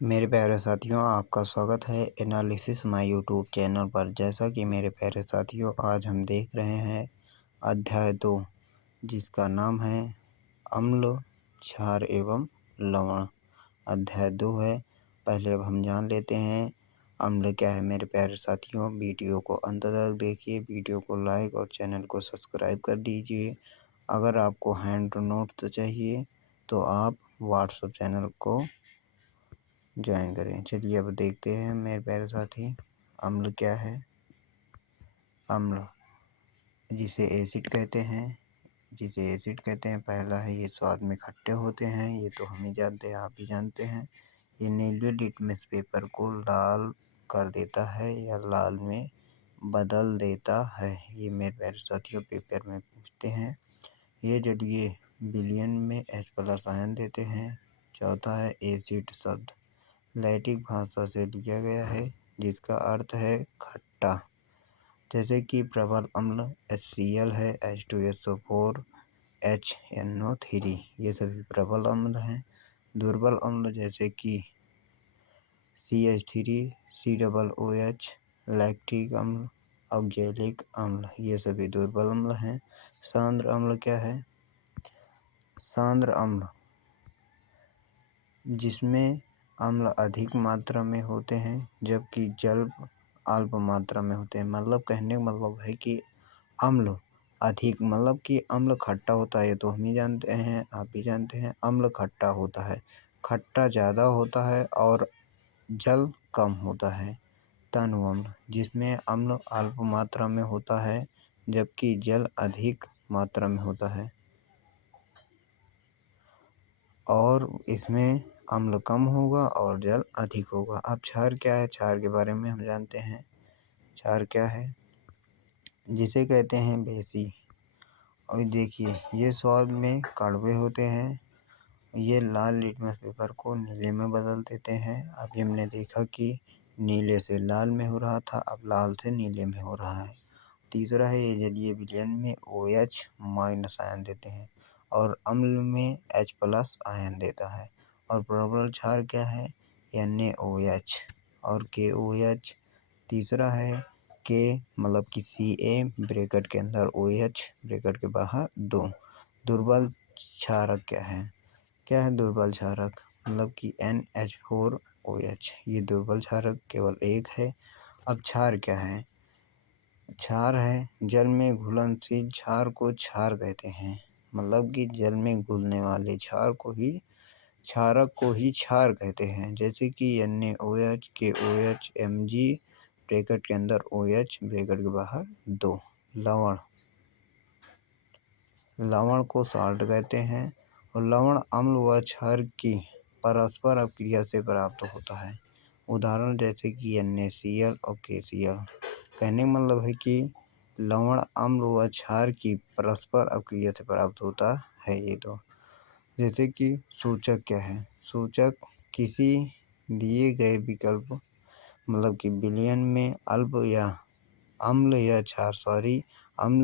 मेरे प्यारे साथियों, आपका स्वागत है एनालिसिस माय यूट्यूब चैनल पर। जैसा कि मेरे प्यारे साथियों, आज हम देख रहे हैं अध्याय 2, जिसका नाम है अम्ल, क्षार एवं लवण। अध्याय 2 है। पहले अब हम जान लेते हैं अम्ल क्या है। मेरे प्यारे साथियों, वीडियो को अंत तक देखिए, वीडियो को लाइक और चैनल को सब्सक्राइब कर दीजिए। अगर आपको हैंड नोट्स चाहिए तो आप व्हाट्सएप चैनल को ज्वाइन करें। चलिए अब देखते हैं मेरे प्यारे साथी, अम्ल क्या है। अम्ल जिसे एसिड कहते हैं, पहला है ये स्वाद में खट्टे होते हैं। ये तो हम ही जानते हैं, आप भी जानते हैं। ये नीले लिटमस पेपर को लाल कर देता है या लाल में बदल देता है। ये मेरे प्यारे साथियों पेपर में पूछते हैं। ये जलीय विलयन में H+ आयन देते हैं। चौथा है एसिड शब्द लैटिन भाषा से लिया गया है, जिसका अर्थ है खट्टा। जैसे कि प्रबल अम्ल HCl है, H2SO4, HNO3, ये सभी प्रबल अम्ल हैं। दुर्बल अम्ल जैसे कि CH3, COOH, लैक्टिक अम्ल, ऑक्जेलिक अम्ल, ये सभी दुर्बल अम्ल हैं। सांद्र अम्ल क्या है? सांद्र अम्ल जिसमें अम्ल अधिक मात्रा में होते हैं जबकि जल अल्प मात्रा में होते हैं। मतलब कहने का मतलब है कि अम्ल अधिक, मतलब कि अम्ल खट्टा होता है। ये तो हम ही जानते हैं, आप भी जानते हैं। अम्ल खट्टा होता है, खट्टा ज़्यादा होता है और जल कम होता है। तनु अम्ल जिसमें अम्ल अल्प मात्रा में होता है जबकि जल अधिक मात्रा में होता है और इसमें अम्ल कम होगा और जल अधिक होगा। अब क्षार क्या है? क्षार के बारे में हम जानते हैं। क्षार क्या है? जिसे कहते हैं बेसी। और देखिए, ये स्वाद में कड़वे होते हैं। ये लाल लिटमस पेपर को नीले में बदल देते हैं। अभी हमने देखा कि नीले से लाल में हो रहा था, अब लाल से नीले में हो रहा है। तीसरा है ये जलीय विलयन में OH- आयन देते हैं और अम्ल में H+ आयन देता है। और प्रबल क्षार क्या है? NaOH और KOH। तीसरा है के, मतलब कि Ca ब्रैकेट के अंदर OH ब्रैकेट के बाहर 2। दुर्बल क्षारक क्या है? क्या है दुर्बल क्षारक? मतलब कि NH4OH, ये दुर्बल क्षारक केवल एक है। अब क्षार क्या है? क्षार है जल में घुलनशील क्षार को क्षार कहते हैं। मतलब कि जल में घुलने वाले क्षार को ही, क्षारक को ही क्षार कहते हैं। जैसे कि NaOH, KOH, Mg ब्रैकेट के अंदर OH ब्रैकेट के बाहर 2। लवण, लवण को साल्ट कहते हैं और लवण अम्ल व क्षार की परस्पर अभिक्रिया से प्राप्त होता है। उदाहरण जैसे कि NaCl और KCl। कहने का मतलब है कि लवण अम्ल व क्षार की परस्पर अभिक्रिया से प्राप्त होता है। ये तो जैसे कि सूचक क्या है? सूचक किसी दिए गए विकल्प, मतलब कि विलयन में अम्ल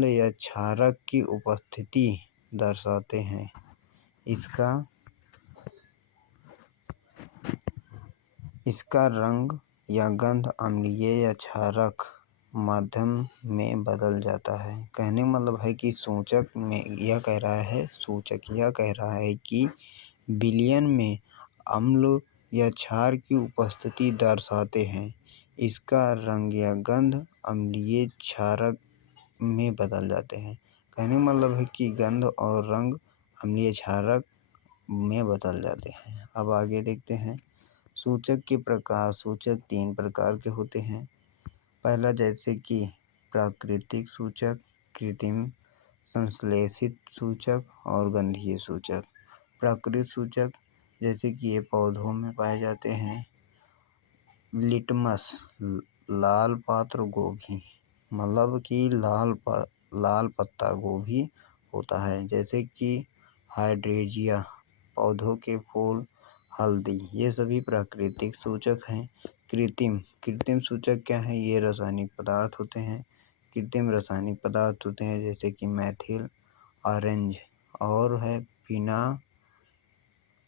या क्षारक की उपस्थिति दर्शाते हैं। इसका रंग या गंध अम्लीय या क्षारक माध्यम में बदल जाता है। कहने का मतलब है कि सूचक यह कह रहा है कि विलयन में अम्ल या क्षार की उपस्थिति दर्शाते हैं। इसका रंग या गंध अम्लीय क्षारक में बदल जाते हैं। कहने का मतलब है कि गंध और रंग अम्लीय क्षारक में बदल जाते हैं। अब आगे देखते हैं सूचक के प्रकार। सूचक 3 प्रकार के होते हैं। पहला जैसे कि प्राकृतिक सूचक, कृत्रिम संश्लेषित सूचक और गंधीय सूचक। प्राकृतिक सूचक जैसे कि ये पौधों में पाए जाते हैं। लिटमस, लाल पात्र गोभी, मतलब कि लाल पत्ता गोभी होता है। जैसे कि हाइड्रेंजिया, पौधों के फूल। हल्दी, ये सभी प्राकृतिक सूचक हैं। कृत्रिम सूचक क्या है? ये रासायनिक पदार्थ होते हैं। कृत्रिम रासायनिक पदार्थ होते हैं जैसे कि मैथिल ऑरेंज और है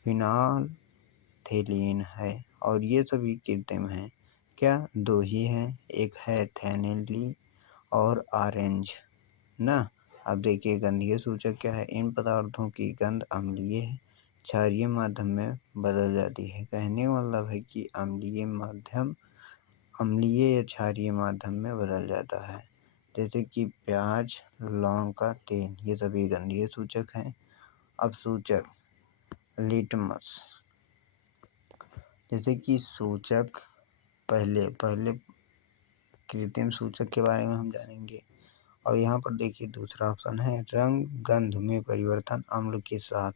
फिनाल्थेलिन है और ये सभी कृत्रिम हैं। क्या? 2 ही हैं, एक है थैनेली और ऑरेंज ना। अब देखिए गंधीय सूचक क्या है? इन पदार्थों की गंध अम्लीय है, क्षारीय माध्यम में बदल जाती है। कहने का मतलब है कि अम्लीय या क्षारीय माध्यम में बदल जाता है। जैसे कि प्याज, लौंग का तेल, ये सभी गंधीय सूचक हैं। अब सूचक लिटमस, जैसे कि सूचक पहले कृत्रिम सूचक के बारे में हम जानेंगे। और यहाँ पर देखिए दूसरा ऑप्शन है रंग गंध में परिवर्तन अम्ल के साथ,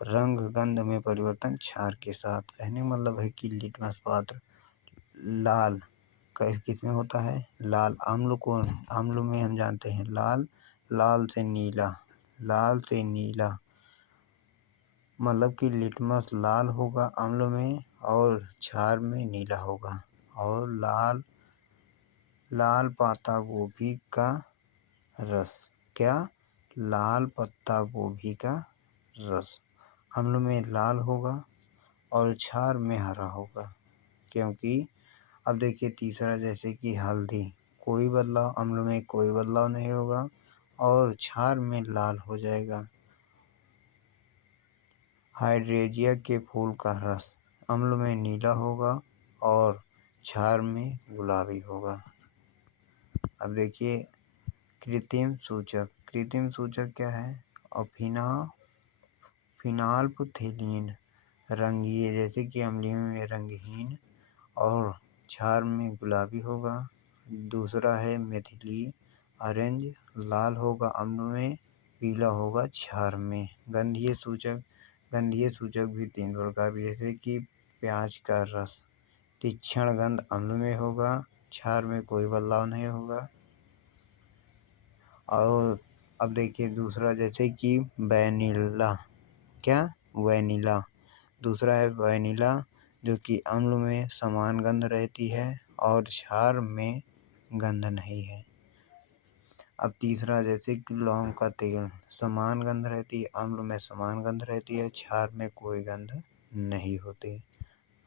रंग गंध में परिवर्तन क्षार के साथ। कहने का मतलब है कि लिटमस पात्र लाल किस में होता है? लाल अम्ल में हम जानते हैं लाल से नीला मतलब कि लिटमस लाल होगा अम्ल में और क्षार में नीला होगा। और लाल पत्ता गोभी का रस, क्या? लाल पत्ता गोभी का रस अम्ल में लाल होगा और क्षार में हरा होगा। क्योंकि अब देखिए तीसरा जैसे कि हल्दी, कोई बदलाव अम्ल में कोई बदलाव नहीं होगा और क्षार में लाल हो जाएगा। हाइड्रेंजिया के फूल का रस अम्ल में नीला होगा और क्षार में गुलाबी होगा। अब देखिए कृत्रिम सूचक क्या है? और फिनाल्फथीलीन रंगीय, जैसे कि अम्लीय में रंगहीन और क्षार में गुलाबी होगा। दूसरा है मेथिली ऑरेंज, लाल होगा अम्ल में, पीला होगा क्षार में। गंधीय सूचक भी 3 प्रकार के, जैसे कि प्याज का रस तीक्ष्ण गंध अम्ल में होगा, क्षार में कोई बदलाव नहीं होगा। और अब देखिए दूसरा जैसे कि वैनिला, क्या? वैनिला, दूसरा है वैनिला जो कि अम्ल में समान गंध रहती है और क्षार में गंध नहीं है। अब तीसरा जैसे कि लौंग का तेल, समान गंध रहती है, अम्ल में समान गंध रहती है, क्षार में कोई गंध नहीं होती।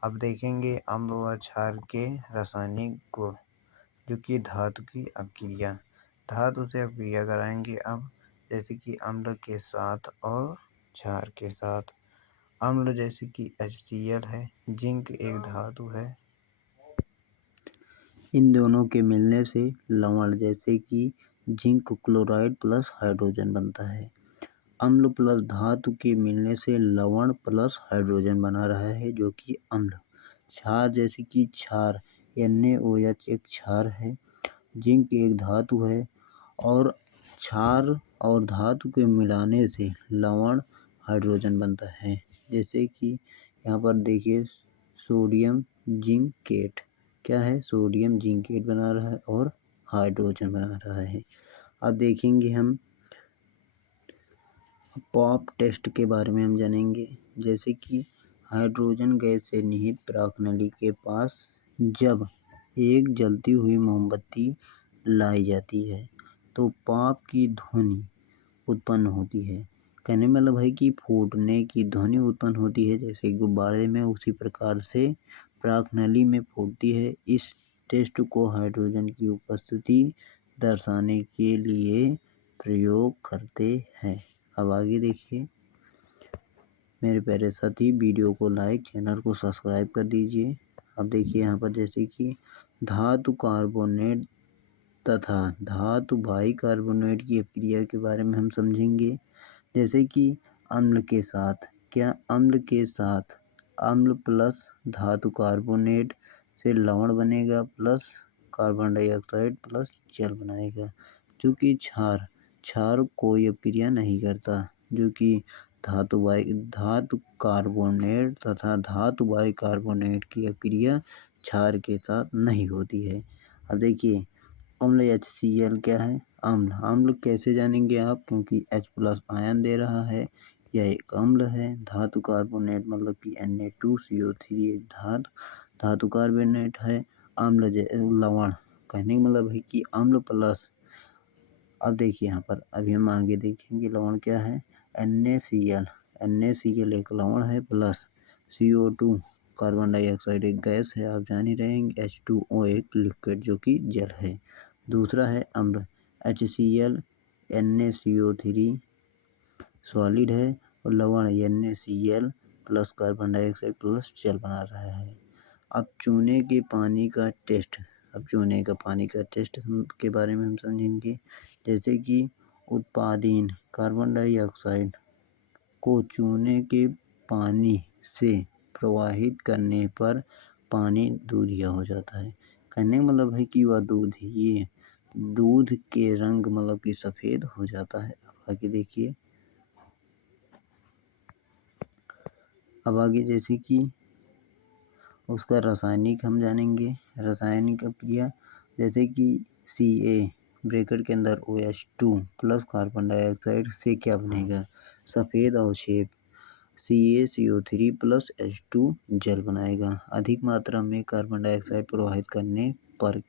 अब देखेंगे अम्ल व क्षार के रासायनिक गुण, जो कि धातु की अपक्रिया, धातु से अपक्रिया कराएंगे। अब जैसे कि अम्ल के साथ और क्षार के साथ, अम्ल जैसे कि HCl है, जिंक एक धातु है, इन दोनों के मिलने से लवण जैसे कि जिंक क्लोराइड प्लस हाइड्रोजन बनता है। अम्ल प्लस धातु के मिलने से लवण प्लस हाइड्रोजन बना रहा है जो कि अम्ल। क्षार जैसे कि क्षार NaOH एक क्षार है, जिंक एक धातु है और क्षार और धातु के मिलाने से लवण हाइड्रोजन बनता है। जैसे कि यहाँ पर देखिए सोडियम जिंकेट, क्या है? सोडियम जिंकेट बना रहा है और हाइड्रोजन बना रहा है। अब देखेंगे हम पॉप टेस्ट के बारे में हम जानेंगे। जैसे कि हाइड्रोजन गैस से निहित प्राकनली के पास जब एक जलती हुई मोमबत्ती लाई जाती है तो पॉप की ध्वनि उत्पन्न होती है। कहने में मतलब है कि फूटने की ध्वनि उत्पन्न होती है, जैसे गुब्बारे में उसी प्रकार से प्राकनली में फूटती है। इस टेस्ट को हाइड्रोजन की उपस्थिति दर्शाने के लिए प्रयोग करते हैं। अब आगे देखिए मेरे प्यारे साथी, वीडियो को लाइक, चैनल को सब्सक्राइब कर दीजिए। अब देखिए यहाँ पर जैसे कि धातु कार्बोनेट तथा धातु बाइकार्बोनेट की अपक्रिया के बारे में हम समझेंगे। जैसे कि अम्ल के साथ, क्या? अम्ल के साथ अम्ल प्लस धातु कार्बोनेट से लवण बनेगा प्लस कार्बन डाइऑक्साइड प्लस जल बनाएगा। चूँकि क्षार कोई अपक्रिया नहीं करता, जो कि धातु कार्बोनेट तथा धातु बाइकार्बोनेट की अपक्रिया क्षार के साथ नहीं होती है। अब देखिए अम्ल HCl क्या है? अम्ल कैसे जानेंगे आप? क्योंकि H+ आयन दे रहा है, यह एक अम्ल है। धातु कार्बोनेट मतलब कि Na2CO3 एक धातु कार्बोनेट है। अम्ल लवण, कहने का मतलब है कि अम्ल प्लस, अब देखिए यहाँ पर अभी हम आगे देखेंगे लवण क्या है। NaCl एक लवण है प्लस CO2 कार्बन डाइऑक्साइड एक गैस है, आप जान ही रहे हैं। H2O एक लिक्विड जो कि जल है। दूसरा है अम्ल, HCl, NaCO3 सॉलिड है, और लवण NaCl plus carbon dioxide plus जल बना रहा है। अब चूने के पानी का टेस्ट, के बारे में हम समझेंगे। जैसे कि उत्पादन कार्बन डाइऑक्साइड को चूने के पानी से प्रवाहित करने पर पानी दूधिया हो जाता है। कहने का मतलब है कि वह दूध के रंग मतलब कि सफ़ेद हो जाता है। अब आगे देखिए, अब आगे जैसे कि उसका रासायनिक हम जानेंगे। रासायनिक अभिक्रिया जैसे कि Ca ब्रैकेट के अंदर OH2 प्लस कार्बन डाइऑक्साइड से क्या बनेगा, सफ़ेद अवक्षेप CaCO3 प्लस H2 जल बनाएगा। अधिक मात्रा में कार्बन डाइऑक्साइड प्रवाहित करने पर,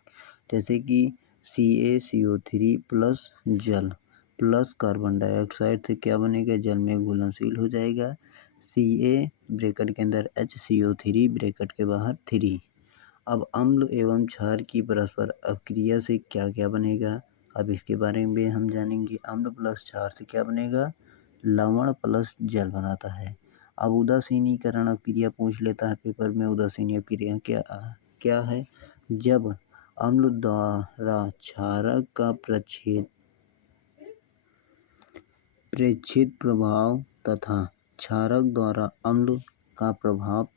जैसे कि CaCO3 प्लस जल प्लस कार्बन डाइऑक्साइड से क्या बनेगा, जल में घुलनशील हो जाएगा। Ca ब्रैकेट के अंदर HCO3 ब्रैकेट के बाहर 3। अब अम्ल एवं क्षार की परस्पर अभिक्रिया से क्या क्या बनेगा, अब इसके बारे में हम जानेंगे। अम्ल प्लस क्षार से क्या बनेगा, लवण प्लस जल बनाता है। अब उदासीनीकरण अभिक्रिया पूछ लेता है पेपर में। उदासीनी अभिक्रिया क्या है, जब अम्ल द्वारा क्षारक का प्रेक्षित प्रभाव तथा क्षारक द्वारा अम्ल का प्रभाव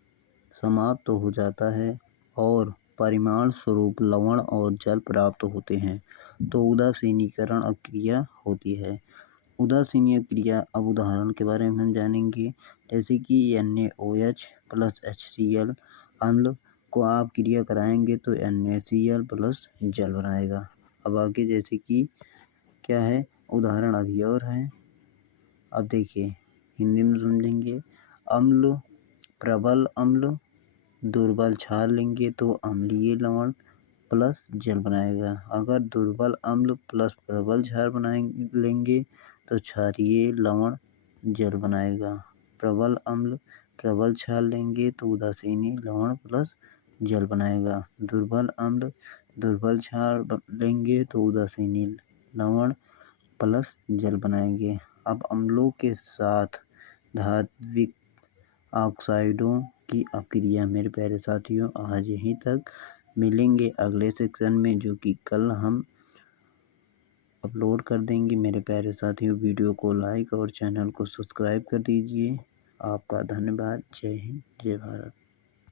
समाप्त हो जाता है और परिणाम स्वरूप लवण और जल प्राप्त होते हैं, तो उदासीनीकरण अभिक्रिया होती है। उदासीनी अभिक्रिया, अब उदाहरण के बारे में हम जानेंगे। जैसे कि NaOH प्लस HCl अम्ल को आप क्रिया कराएंगे तो NaCl प्लस जल बनाएगा। अब आगे जैसे कि क्या है, उदाहरण अभी और है। अब देखिए हिंदी में समझेंगे। अम्ल, प्रबल अम्ल, दुर्बल क्षार लेंगे तो अम्लीय लवण प्लस जल बनाएगा। अगर दुर्बल अम्ल प्लस प्रबल क्षार लेंगे तो क्षारीय लवण जल बनाएगा। प्रबल अम्ल प्रबल क्षार लेंगे तो उदासीनी लवण प्लस जल बनाएगा। दुर्बल अम्ल दुर्बल क्षार लेंगे तो उदासीनी लवण प्लस जल बनाएंगे। अब अम्लों के साथ धात्विक ऑक्साइडों की अभिक्रिया मेरे प्यारे साथियों आज यहीं तक। मिलेंगे अगले सेक्शन में, जो कि कल हम अपलोड कर देंगे। मेरे प्यारे साथियों, वीडियो को लाइक और चैनल को सब्सक्राइब कर दीजिए। आपका धन्यवाद। जय हिंद, जय भारत।